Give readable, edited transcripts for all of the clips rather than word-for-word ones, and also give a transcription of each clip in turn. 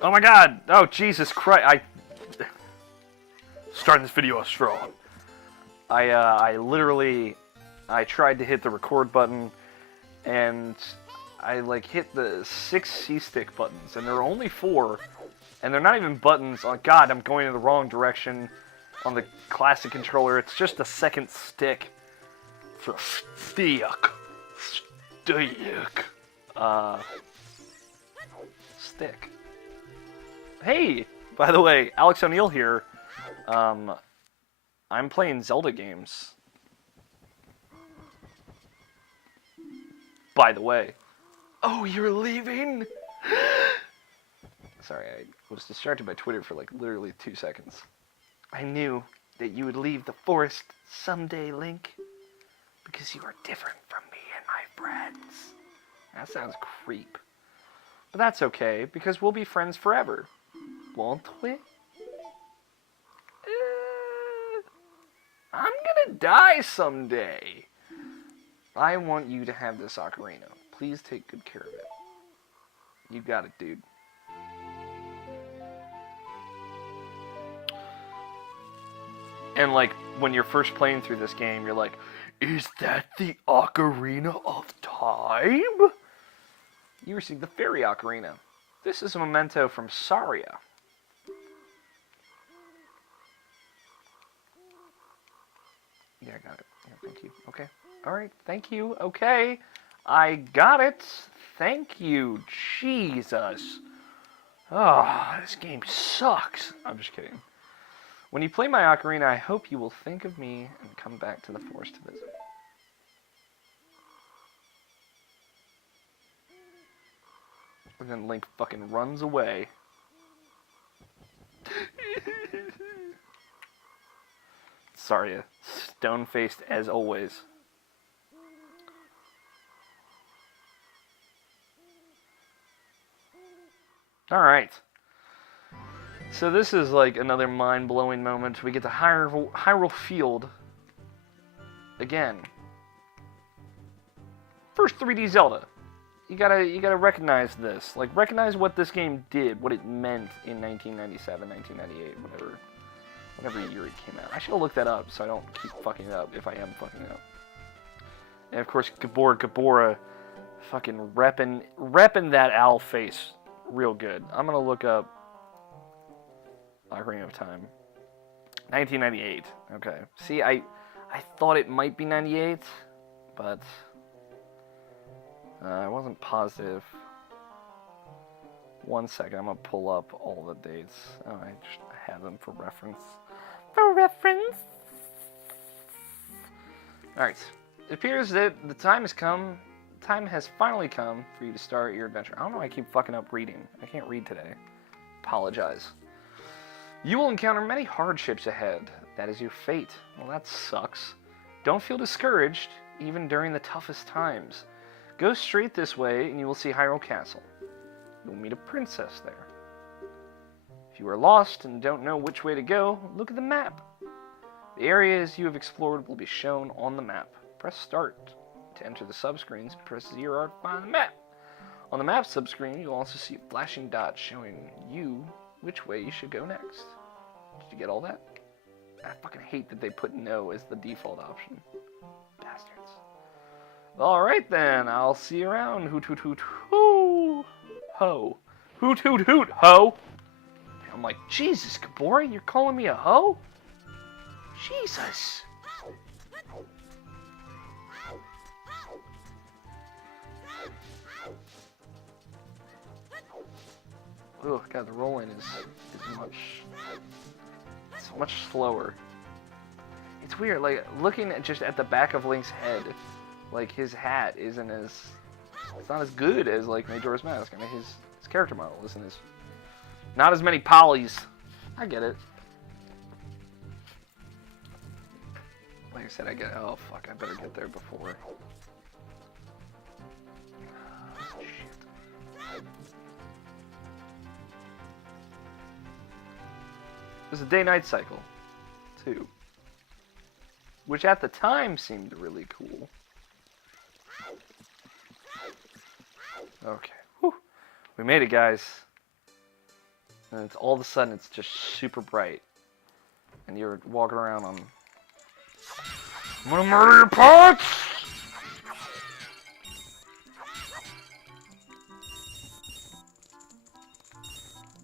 Oh my god! Oh, Jesus Christ. Starting this video off strong. I literally... I tried to hit the record button, and I, like, hit the 6 C-stick buttons, and there are only 4, and they're not even buttons. Oh god, I'm going in the wrong direction on the classic controller. It's just a second stick. For stick. Stick. Hey! By the way, Alex O'Neill here. I'm playing Zelda games. By the way. Oh, you're leaving? Sorry, I was distracted by Twitter for like literally 2 seconds. I knew that you would leave the forest someday, Link. Because you are different from me and my friends. That sounds creep. But that's okay, because we'll be friends forever. Won't we? I'm gonna die someday. I want you to have this ocarina. Please take good care of it. You got it, dude. And like, when you're first playing through this game, you're like, is that the Ocarina of Time? You received the Fairy Ocarina. This is a memento from Saria. Yeah, I got it. Yeah, thank you. Okay. Alright, thank you. Okay. I got it. Thank you. Jesus. Oh, this game sucks. I'm just kidding. When you play my ocarina, I hope you will think of me and come back to the forest to visit. And then Link fucking runs away. Sorry, stone-faced as always. Alright. So this is like another mind-blowing moment. We get to Hyrule Field again. First 3D Zelda. You gotta recognize this. Like, recognize what this game did, what it meant in 1997, 1998, whatever year it came out. I should have looked that up so I don't keep fucking it up if I am fucking it up. And of course, Gabora fucking repping that owl face real good. I'm gonna look up Ocarina of Time. 1998. Okay. See, I thought it might be 98, but I wasn't positive. 1 second, I'm gonna pull up all the dates. Oh, I just have them for reference. Alright. It appears that the time has come. Time has finally come for you to start your adventure. I don't know why I keep fucking up reading. I can't read today. Apologize. You will encounter many hardships ahead. That is your fate. Well, that sucks. Don't feel discouraged, even during the toughest times. Go straight this way, and you will see Hyrule Castle. You will meet a princess there. If you are lost and don't know which way to go, look at the map. The areas you have explored will be shown on the map. Press Start to enter the subscreens, and press 0 to find the map. On the map subscreen, you'll also see a flashing dot showing you which way you should go next. Did you get all that? I fucking hate that they put no as the default option. Bastards. Alright then, I'll see you around. Hoot hoot hoot hoo. Ho. Hoot hoot hoot ho. I'm like, Jesus, Gabora, you're calling me a hoe? Jesus. Oh god, the rolling is much slower. It's weird, like looking just at the back of Link's head, like his hat isn't as, it's not as good as like Majora's Mask. I mean his character model isn't as, not as many polys. I get it. Like I said, oh fuck, I better get there before. Oh, shit. There's a day-night cycle, too. Which at the time seemed really cool. Okay. Whew. We made it, guys. and it's all of a sudden it's just super bright, and you're walking around on. I'm gonna murder your parts!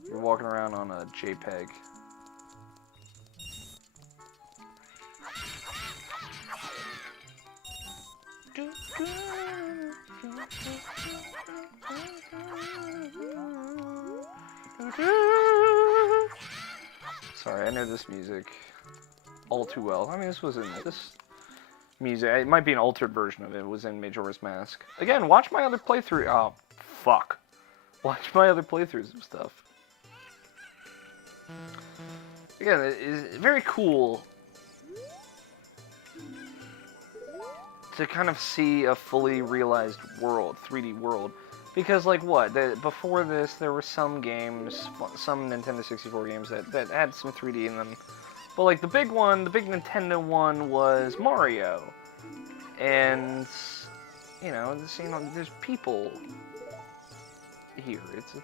You're walking around on a JPEG. Sorry, I know this music all too well. I mean, this music. It might be an altered version of it. It was in Majora's Mask. Again, watch my other playthrough. Oh, fuck. Watch my other playthroughs of stuff. Again, it is very cool to kind of see a fully realized world, 3D world. Because, like, before this, there were some games, some Nintendo 64 games that had some 3D in them. But, like, the big Nintendo one was Mario. And, you know, there's people here. It's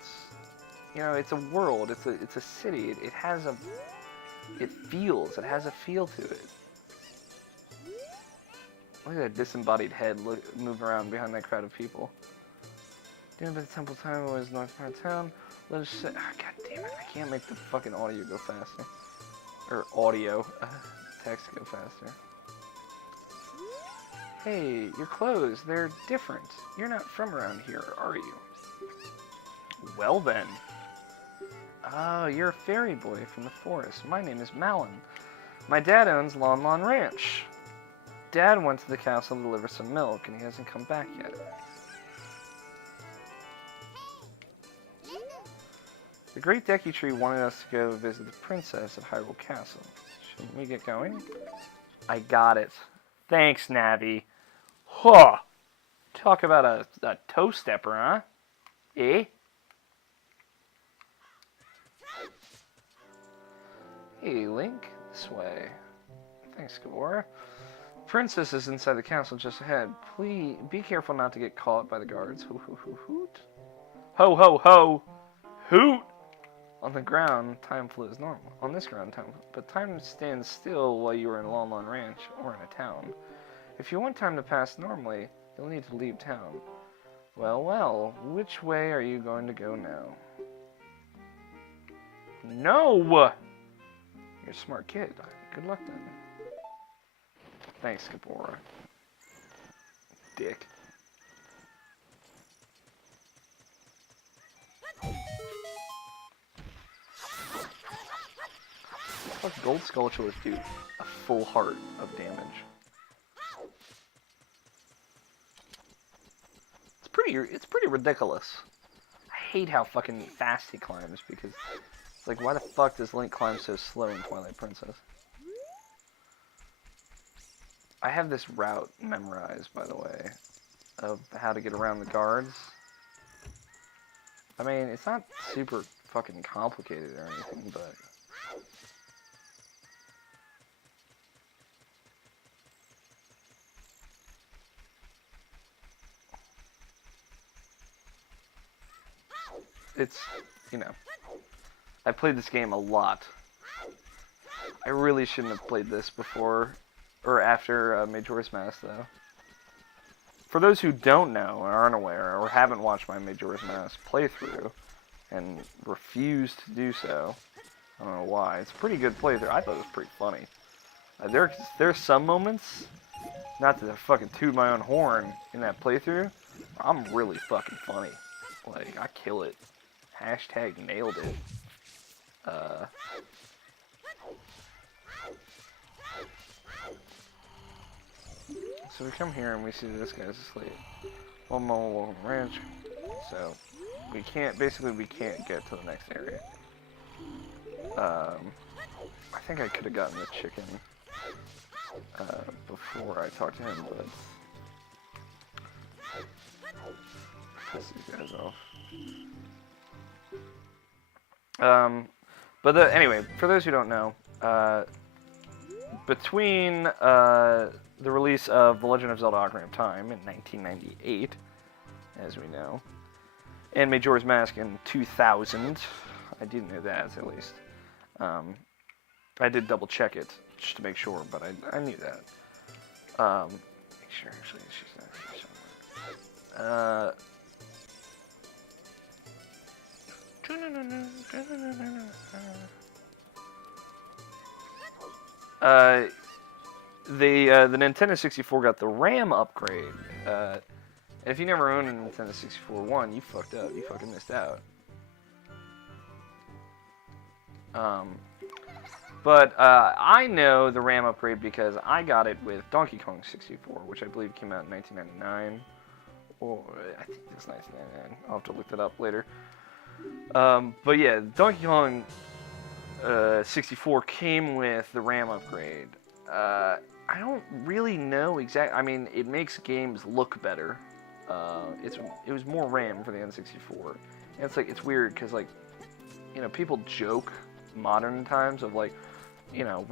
you know, it's a world. It's a city. It has a feel to it. Look at that disembodied head move around behind that crowd of people. Dinner by the temple time was north part of town. Let us say, god damn it, I can't make the fucking audio go faster. Or audio, text go faster. Hey, your clothes, they're different. You're not from around here, are you? Well then. Oh, you're a fairy boy from the forest. My name is Malin. My dad owns Lon Lon Ranch. Dad went to the castle to deliver some milk, and he hasn't come back yet. The Great Deku Tree wanted us to go visit the princess at Hyrule Castle. Shouldn't we get going? I got it. Thanks, Navi. Huh. Talk about a toe stepper, huh? Eh? Hey, Link. This way. Thanks, Gabora. Princess is inside the castle just ahead. Please be careful not to get caught by the guards. Hoo hoo hoo hoot. Ho ho ho. Hoot. On the ground, time flows normal. On this ground, time stands still while you are in Lon Lon Ranch or in a town. If you want time to pass normally, you'll need to leave town. Well, well, which way are you going to go now? No! You're a smart kid. Good luck then. Thanks, Gabora. Dick. Fuck, Gold Skulltulas do a full heart of damage. It's pretty ridiculous. I hate how fucking fast he climbs, because it's like, why the fuck does Link climb so slow in Twilight Princess? I have this route memorized, by the way, of how to get around the guards. I mean, it's not super fucking complicated or anything, but... it's, you know, I've played this game a lot. I really shouldn't have played this before or after Majora's Mask, though. For those who don't know or aren't aware or haven't watched my Majora's Mask playthrough and refuse to do so, I don't know why. It's a pretty good playthrough. I thought it was pretty funny. There's some moments, not to fucking toot my own horn in that playthrough, I'm really fucking funny. Like, I kill it. Hashtag nailed it. So we come here and we see this guy's asleep. One moment, welcome to ranch. So we can't get to the next area. I think I could have gotten the chicken before I talked to him, but piss these guys off. Anyway, for those who don't know, between the release of The Legend of Zelda Ocarina of Time in 1998, as we know, and Majora's Mask in 2000, I didn't know that, at least. I did double check it, just to make sure, but I knew that. Make sure, actually, she's not here somewhere. The Nintendo 64 got the RAM upgrade. If you never owned a Nintendo 64 One, you fucked up. You fucking missed out. But I know the RAM upgrade because I got it with Donkey Kong 64, which I believe came out in 1999. Or I think it was 1999. I'll have to look that up later. But yeah, Donkey Kong 64 came with the RAM upgrade. I don't really know exactly. I mean, it makes games look better. It was more RAM for the N64. And it's weird because people joke modern times of why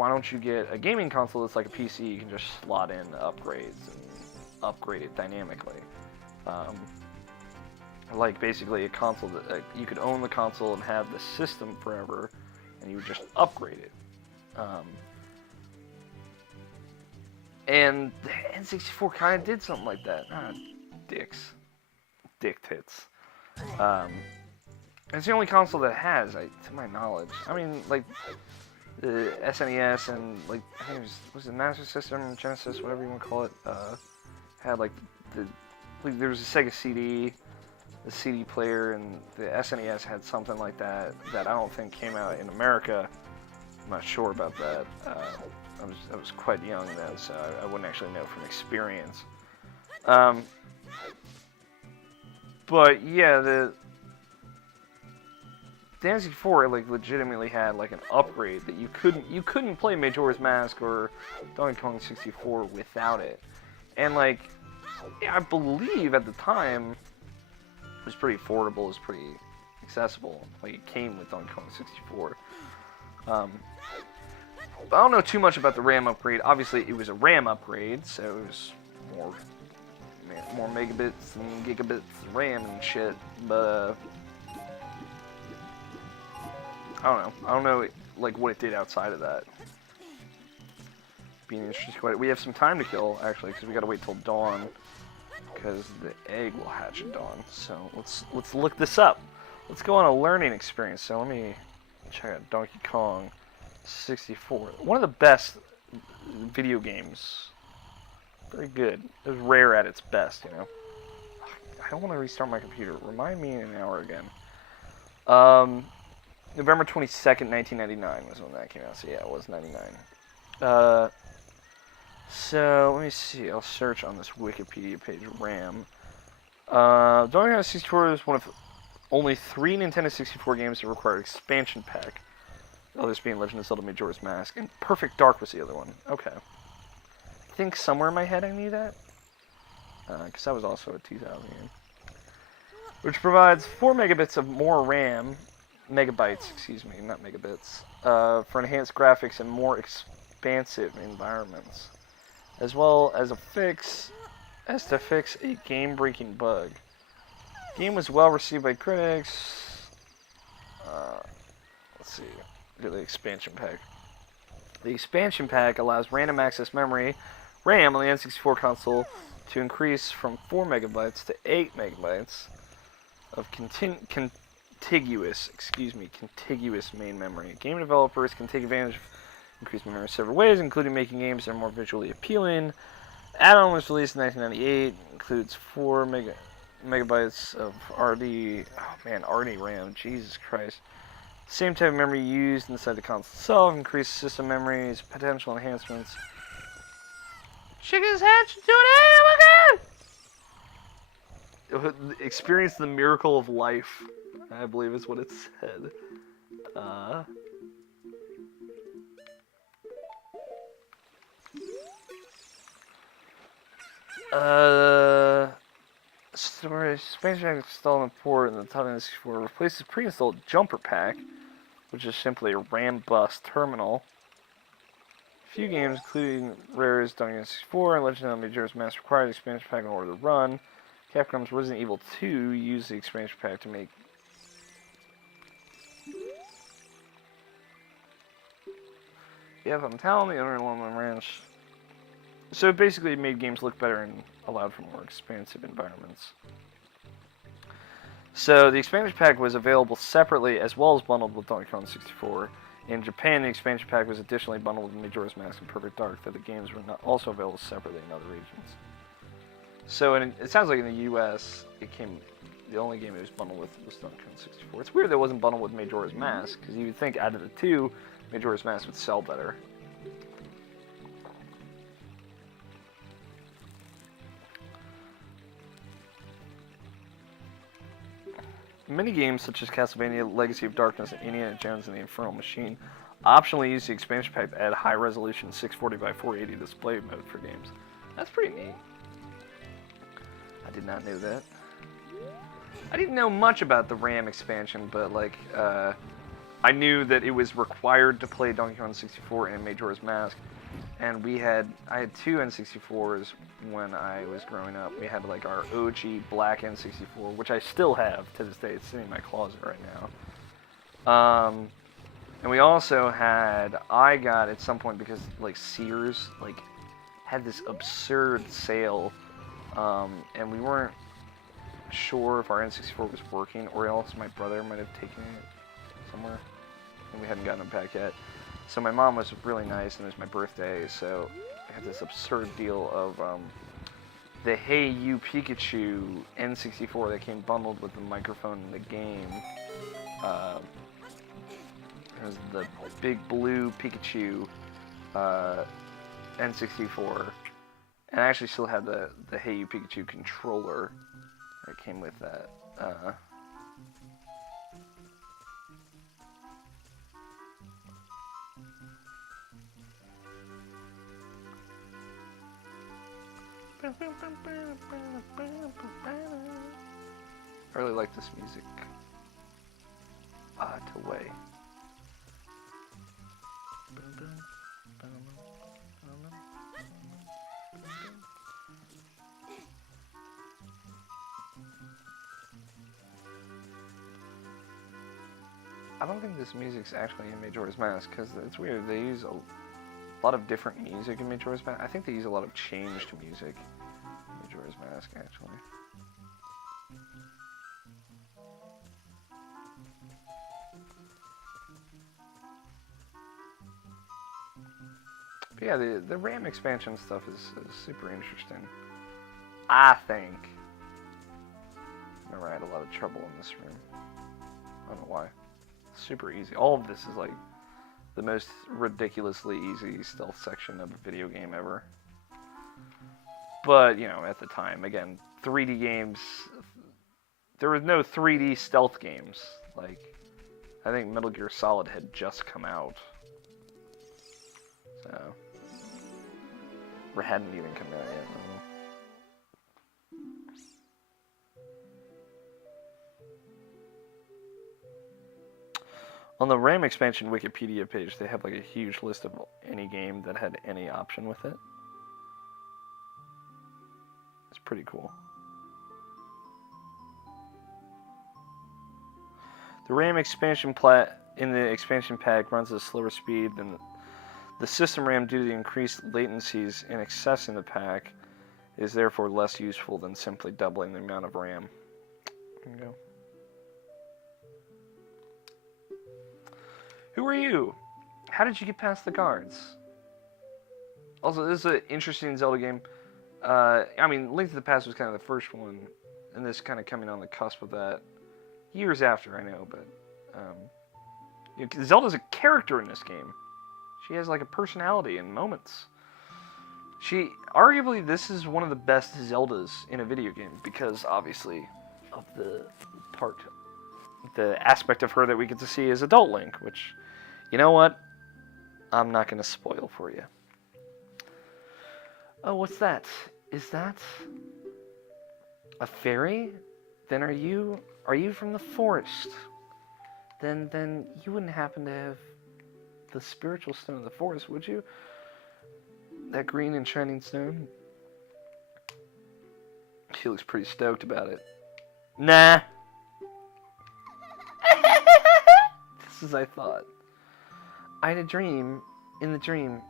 don't you get a gaming console that's like a PC? You can just slot in upgrades and upgrade it dynamically. Basically a console that you could own the console and have the system forever, and you would just upgrade it. And the N64 kind of did something like that. Dicks. Dick tits. It's the only console that has, to my knowledge. I mean, the SNES and, I think it was the Master System, Genesis, whatever you want to call it, had, there was a Sega CD, the CD player, and the SNES had something like that I don't think came out in America. I'm not sure about that. I was quite young then, so I wouldn't actually know from experience. But yeah, the N64 legitimately had an upgrade that you couldn't play Majora's Mask or Donkey Kong 64 without it. And I believe at the time it was pretty affordable, it was pretty accessible. It came with Donkey Kong 64. I don't know too much about the RAM upgrade. Obviously, it was a RAM upgrade, so it was more megabits and gigabits of RAM and shit. But I don't know what it did outside of that. Being interesting. We have some time to kill actually, because we got to wait till dawn, because the egg will hatch at dawn. So let's look this up. Let's go on a learning experience. So let me check out Donkey Kong 64. One of the best video games. Very good. It was rare at its best, I don't want to restart my computer. Remind me in an hour again. November 22nd, 1999 was when that came out. So yeah, it was 99. So let me see. I'll search on this Wikipedia page. RAM. Donkey Kong 64 is one of only 3 Nintendo 64 games that required expansion pack. Others being Legend of Zelda Majora's Mask, and Perfect Dark was the other one. Okay. I think somewhere in my head I knew that. Because that was also a 2000 game. Which provides 4 megabits of more RAM, megabytes, excuse me, not megabits, for enhanced graphics and more expansive environments. As well as to fix a game-breaking bug. The game was well received by critics. Let's see. The expansion pack. The expansion pack allows random access memory, RAM, on the N64 console to increase from 4 megabytes to 8 megabytes of contiguous main memory. Game developers can take advantage of increased memory in several ways, including making games that are more visually appealing. Add-on was released in 1998, includes 4 megabytes of RD. Oh man, RD RAM, Jesus Christ. Same type of memory used inside the console itself, increased system memories, potential enhancements. Chickens hatch today, oh my god! Experience the miracle of life, I believe is what it said. Storage expansion pack installed and port in the top of the 64 replaces pre-installed jumper pack, which is simply a RAM bus terminal. A few games, including Rare's Donkey Kong 64 and Legend of Majora's Mask, require the expansion pack in order to run. Capcom's Resident Evil 2 used the expansion pack to make Yep, I'm telling the owner along my ranch. So it basically made games look better and allowed for more expansive environments. So the expansion pack was available separately as well as bundled with Donkey Kong 64. In Japan, the expansion pack was additionally bundled with Majora's Mask and Perfect Dark, though the games were not also available separately in other regions. So it sounds like in the US, the only game it was bundled with was Donkey Kong 64. It's weird that it wasn't bundled with Majora's Mask, because you would think out of the two, Majora's Mask would sell better. Many games such as Castlevania, Legacy of Darkness, and Indiana Jones and the Infernal Machine optionally use the expansion pack to add high-resolution 640 by 480 display mode for games. That's pretty neat. I did not know that. I didn't know much about the RAM expansion, but I knew that it was required to play Donkey Kong 64 and Majora's Mask, and I had two N64s when I was growing up. We had our OG black N64, which I still have to this day. It's sitting in my closet right now. And we also I got at some point because Sears had this absurd sale, and we weren't sure if our N64 was working, or else my brother might have taken it somewhere, and we hadn't gotten it back yet. So my mom was really nice, and it was my birthday, so I had this absurd deal of the Hey You Pikachu N64 that came bundled with the microphone in the game. It was the big blue Pikachu N64, and I actually still had the Hey You Pikachu controller that came with that. I really like this music. To way. I don't think this music's actually in Majora's Mask, because it's weird. They use a lot of different music in Majora's Mask. I think they use a lot of changed music in Majora's Mask, actually. But yeah, the RAM expansion stuff is super interesting. I think. Remember, I had a lot of trouble in this room. I don't know why. Super easy. All of this is the most ridiculously easy stealth section of a video game ever. But, at the time, again, 3D games, there was no 3D stealth games. I think Metal Gear Solid had just come out. So, or hadn't even come out yet. On the RAM expansion Wikipedia page, they have a huge list of any game that had any option with it. It's pretty cool. The RAM expansion in the expansion pack runs at a slower speed than the system RAM due to the increased latencies in accessing the pack is therefore less useful than simply doubling the amount of RAM. There you go. Who are you? How did you get past the guards? Also, this is an interesting Zelda game. Link to the Past was kind of the first one, and this kind of coming on the cusp of that. Years after, I know, but Zelda's a character in this game. She has a personality and moments. Arguably, this is one of the best Zeldas in a video game because, obviously, of the aspect of her that we get to see as adult Link, which, you know what? I'm not going to spoil for you. Oh, what's that? Is that a fairy? Then are you from the forest? Then you wouldn't happen to have the spiritual stone of the forest, would you? That green and shining stone? She looks pretty stoked about it. Nah. Just as I thought. I had a dream In the dream,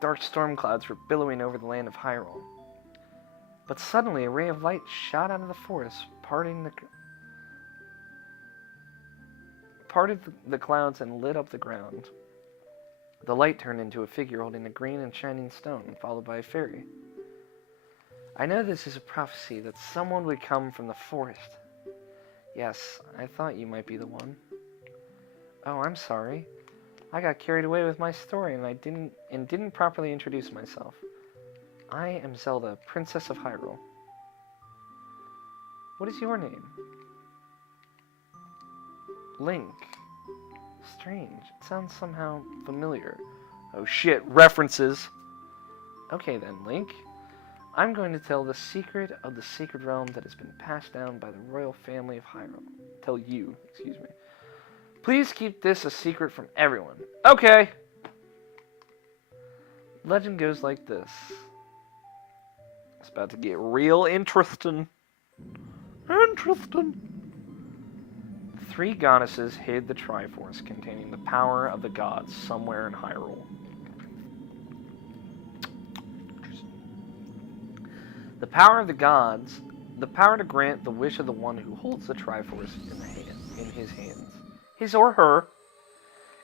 dark storm clouds were billowing over the land of Hyrule. But suddenly a ray of light shot out of the forest, parted the clouds and lit up the ground. The light turned into a figure holding a green and shining stone, followed by a fairy. I know this is a prophecy that someone would come from the forest. Yes, I thought you might be the one. Oh, I'm sorry. I got carried away with my story and didn't properly introduce myself. I am Zelda, Princess of Hyrule. What is your name? Link. Strange. It sounds somehow familiar. Oh shit, references. Okay then, Link. I'm going to tell the secret of the sacred realm that has been passed down by the royal family of Hyrule. Tell you, excuse me. Please keep this a secret from everyone. Okay. Legend goes like this. It's about to get real interesting. Three goddesses hid the Triforce containing the power of the gods somewhere in Hyrule. The power of the gods, the power to grant the wish of the one who holds the Triforce in his hands. His or her.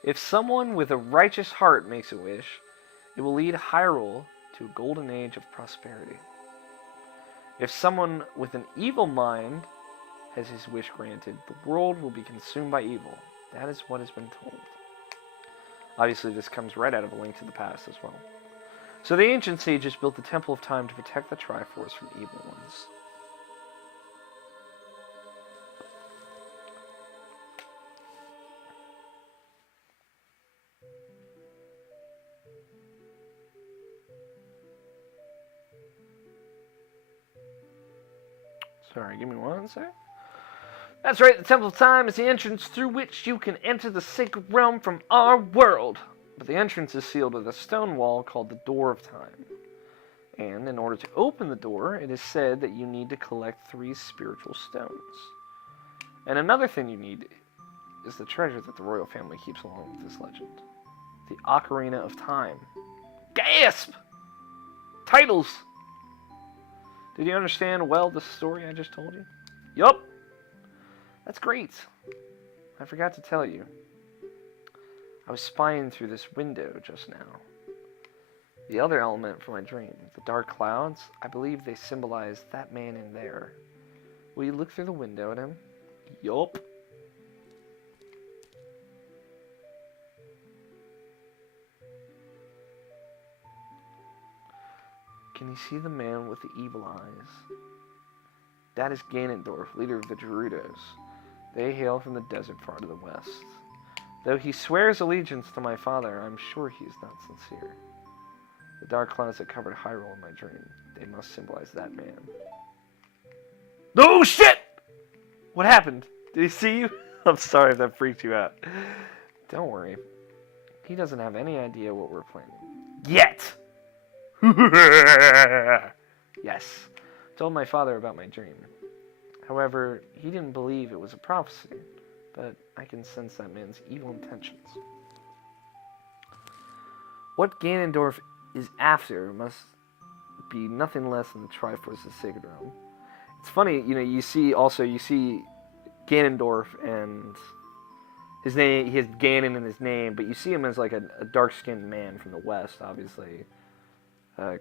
If someone with a righteous heart makes a wish, it will lead Hyrule to a golden age of prosperity. If someone with an evil mind has his wish granted, the world will be consumed by evil. That is what has been told. Obviously, this comes right out of A Link to the Past as well. So the ancient sages built the Temple of Time to protect the Triforce from evil ones. Sorry, give me one sec. That's right, the Temple of Time is the entrance through which you can enter the sacred realm from our world. But the entrance is sealed with a stone wall called the Door of Time. And in order to open the door, it is said that you need to collect 3 spiritual stones. And another thing you need is the treasure that the royal family keeps along with this legend. The Ocarina of Time. Gasp! Titles! Did you understand well the story I just told you? Yup! That's great. I forgot to tell you. I was spying through this window just now. The other element from my dream, the dark clouds, I believe they symbolize that man in there. Will you look through the window at him? Yup. Can you see the man with the evil eyes? That is Ganondorf, leader of the Gerudos. They hail from the desert part of the west. Though he swears allegiance to my father, I'm sure he is not sincere. The dark clouds that covered Hyrule in my dream, they must symbolize that man. Oh shit! What happened? Did he see you? I'm sorry if that freaked you out. Don't worry. He doesn't have any idea what we're planning. Yet! Yes. Told my father about my dream. However, he didn't believe it was a prophecy, but I can sense that man's evil intentions. What Ganondorf is after must be nothing less than the Triforce's sacred realm. It's funny, you see Ganondorf and his name, he has Ganon in his name, but you see him as like a dark-skinned man from the west, obviously.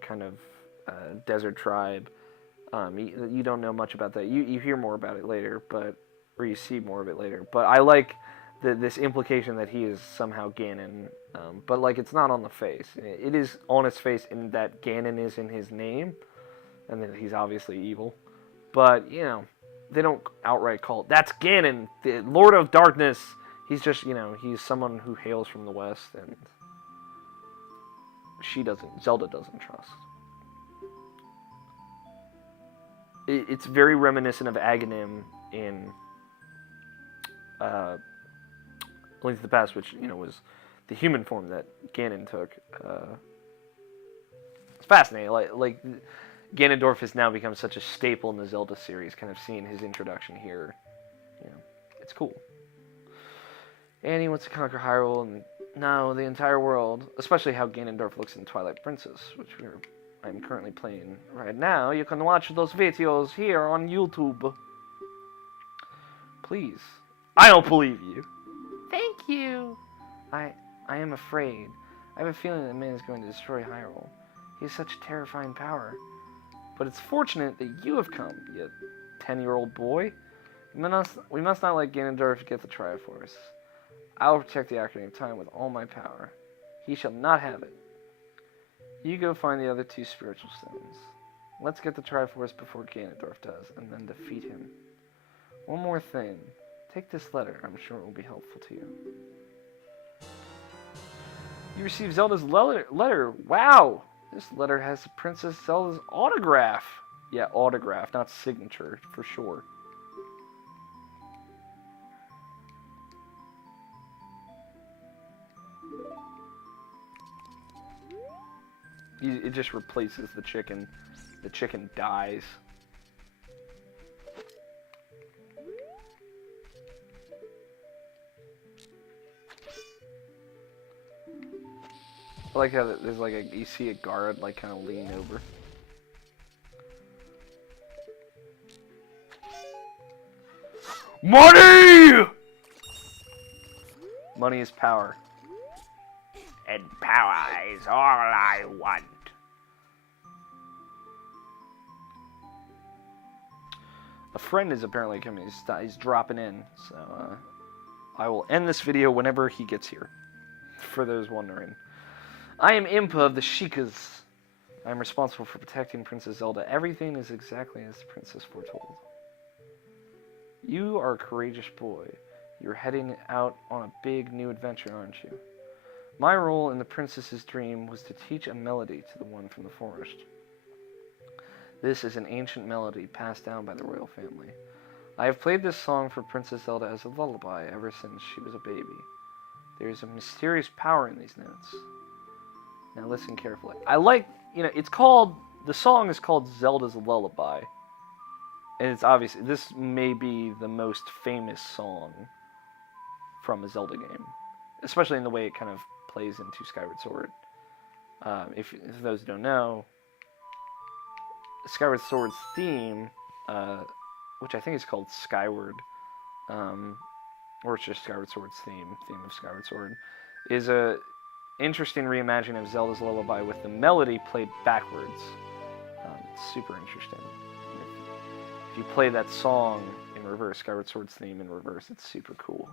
Kind of desert tribe. You don't know much about that. You hear more about it later, or you see more of it later. But I like this implication that he is somehow Ganon, but like it's not on the face. It is on his face in that Ganon is in his name, and that he's obviously evil. But they don't outright call it. That's Ganon, the Lord of Darkness. He's just he's someone who hails from the west, and Zelda doesn't trust. It's very reminiscent of Aghanim in Link to the Past, which was the human form that Ganon took. It's fascinating. Like Ganondorf has now become such a staple in the Zelda series. Kind of seeing his introduction here, it's cool. Annie wants to conquer Hyrule and no, the entire world, especially how Ganondorf looks in Twilight Princess, which I'm currently playing right now. You can watch those videos here on YouTube. Please. I don't believe you. Thank you. I am afraid. I have a feeling that man is going to destroy Hyrule. He has such terrifying power. But it's fortunate that you have come, you 10-year-old boy. We must not let Ganondorf get the Triforce. I will protect the Ocarina of Time with all my power. He shall not have it. You go find the other 2 spiritual stones. Let's get the Triforce before Ganondorf does, and then defeat him. One more thing. Take this letter. I'm sure it will be helpful to you. You received Zelda's letter. Wow! This letter has Princess Zelda's autograph. Yeah, autograph, not signature, for sure. It just replaces the chicken. The chicken dies. I like how there's like you see a guard like kind of leaning over. Money! Money is power. And power is all I want. A friend is apparently coming. He's dropping in. So I will end this video whenever he gets here. For those wondering. I am Impa of the Sheikahs. I am responsible for protecting Princess Zelda. Everything is exactly as the princess foretold. You are a courageous boy. You're heading out on a big new adventure, aren't you? My role in the princess's dream was to teach a melody to the one from the forest. This is an ancient melody passed down by the royal family. I have played this song for Princess Zelda as a lullaby ever since she was a baby. There is a mysterious power in these notes. Now listen carefully. I like, the song is called Zelda's Lullaby. And it's obviously, this may be the most famous song from a Zelda game. Especially in the way it kind of plays into Skyward Sword. If those who don't know, Skyward Sword's theme, which I think is called Skyward, or it's just Skyward Sword's theme of Skyward Sword, is a interesting reimagining of Zelda's Lullaby with the melody played backwards. It's super interesting. If you play that song in reverse, Skyward Sword's theme in reverse, it's super cool.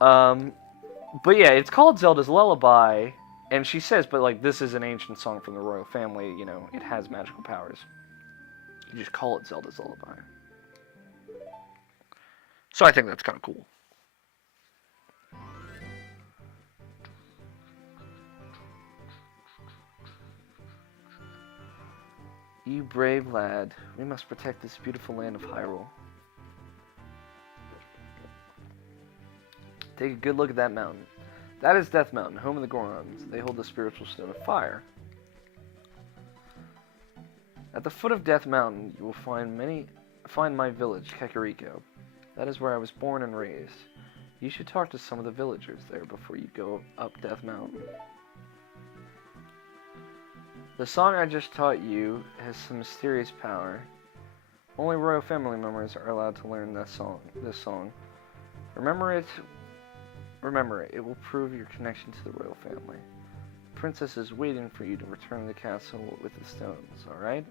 But yeah, it's called Zelda's Lullaby, and she says, but like, this is an ancient song from the royal family, it has magical powers. You just call it Zelda's Lullaby. So I think that's kind of cool. You brave lad, we must protect this beautiful land of Hyrule. Take a good look at that mountain. That is Death Mountain, home of the Gorons. They hold the spiritual stone of fire. At the foot of Death Mountain, you will find my village, Kakariko. That is where I was born and raised. You should talk to some of the villagers there before you go up Death Mountain. The song I just taught you has some mysterious power. Only royal family members are allowed to learn this song. Remember it. It will prove your connection to the royal family. The princess is waiting for you to return to the castle with the stones, alright?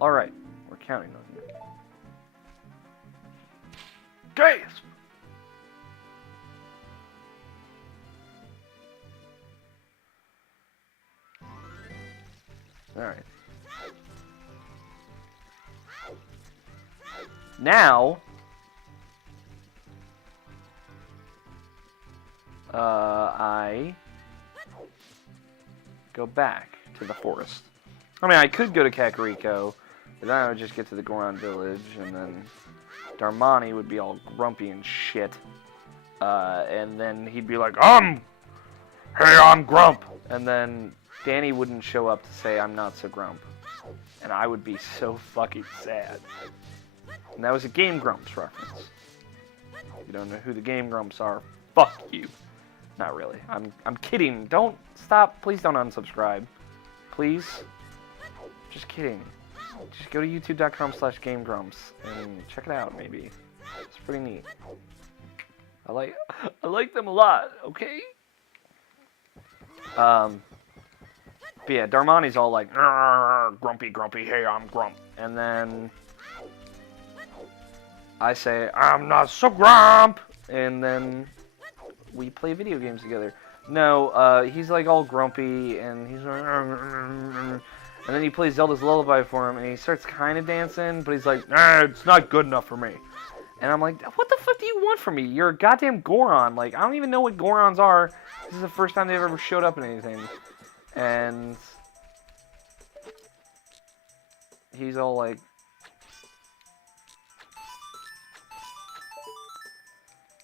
Alright, we're counting on you. Gasp! Alright. Now, I go back to the forest. I mean, I could go to Kakariko, but then I would just get to the Goron village, and then Darmani would be all grumpy and shit. And then he'd be like, hey, I'm Grump! And then Danny wouldn't show up to say, I'm not so Grump. And I would be so fucking sad. And that was a Game Grumps reference. You don't know who the Game Grumps are. Fuck you. Not really. I'm kidding. Don't stop. Please don't unsubscribe. Please. Just kidding. Just go to youtube.com/GameGrumps and check it out, maybe. It's pretty neat. I like them a lot, okay? But yeah, Darmani's all like, grumpy, grumpy, hey, I'm Grump. And then I say, I'm not so Grump! And then we play video games together. No, he's like all grumpy, and he's like, and then he plays Zelda's Lullaby for him, and he starts kind of dancing, but he's like, it's not good enough for me. And I'm like, what the fuck do you want from me? You're a goddamn Goron. Like, I don't even know what Gorons are. This is the first time they've ever showed up in anything. And he's all like,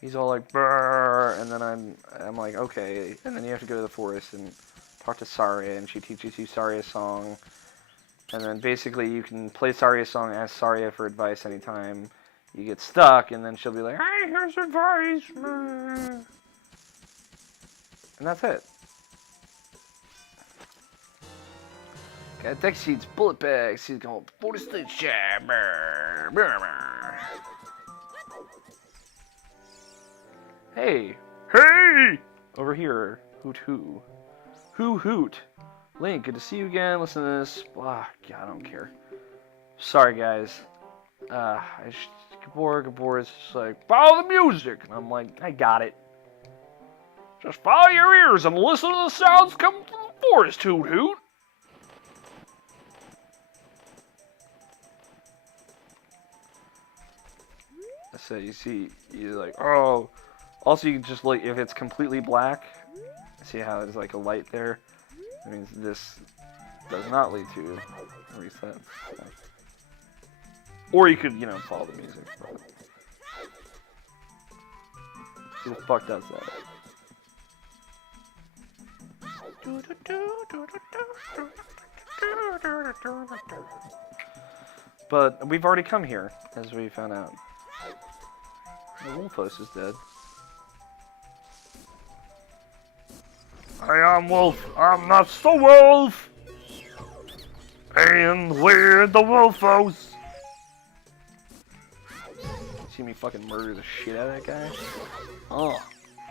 brrr, and then I'm like, okay. And then you have to go to the forest and talk to Saria, and she teaches you Saria's song. And then basically you can play Saria's song, ask Saria for advice anytime you get stuck, and then she'll be like, hey, here's advice. And that's it. Got deck sheets, bullet bags. She's going 40 stage jab. Hey! Hey! Over here. Hoot hoo. Hoo hoot. Link, good to see you again. Listen to this. Ah, God, I don't care. Sorry, guys. Gabor is just like, follow the music. And I'm like, I got it. Just follow your ears and listen to the sounds coming from the forest, hoot hoot. So you see, you're like, oh. Also, you can just like, if it's completely black, see how there's like a light there? That means this does not lead to reset. Or you could, follow the music. But who the fuck does that? But we've already come here, as we found out. The Wolfos is dead. I am Wolf. I'm not so Wolf. And we're the Wolfos. See me fucking murder the shit out of that guy? Oh,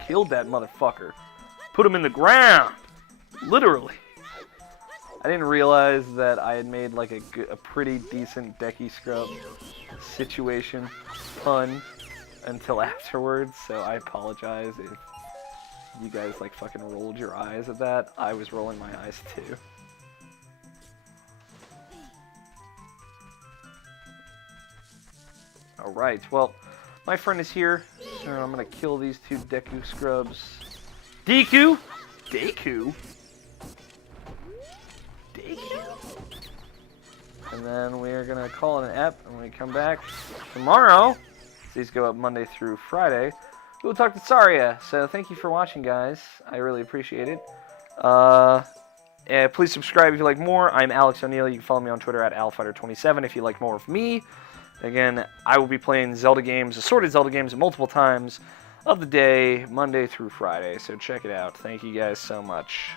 killed that motherfucker. Put him in the ground. Literally. I didn't realize that I had made like a pretty decent Decky Scrub situation pun until afterwards, so I apologize if you guys like fucking rolled your eyes at that. I was rolling my eyes too. Alright, well, my friend is here, so I'm gonna kill these two Deku Scrubs. Deku? Deku? Deku? And then we're gonna call it an ep, and when we come back tomorrow, these go up Monday through Friday, we'll talk to Saria. So thank you for watching, guys. I really appreciate it. Please subscribe if you like more. I'm Alex O'Neill. You can follow me on Twitter at AlFighter27 if you like more of me. Again, I will be playing Zelda games, assorted Zelda games, multiple times of the day, Monday through Friday. So check it out. Thank you guys so much.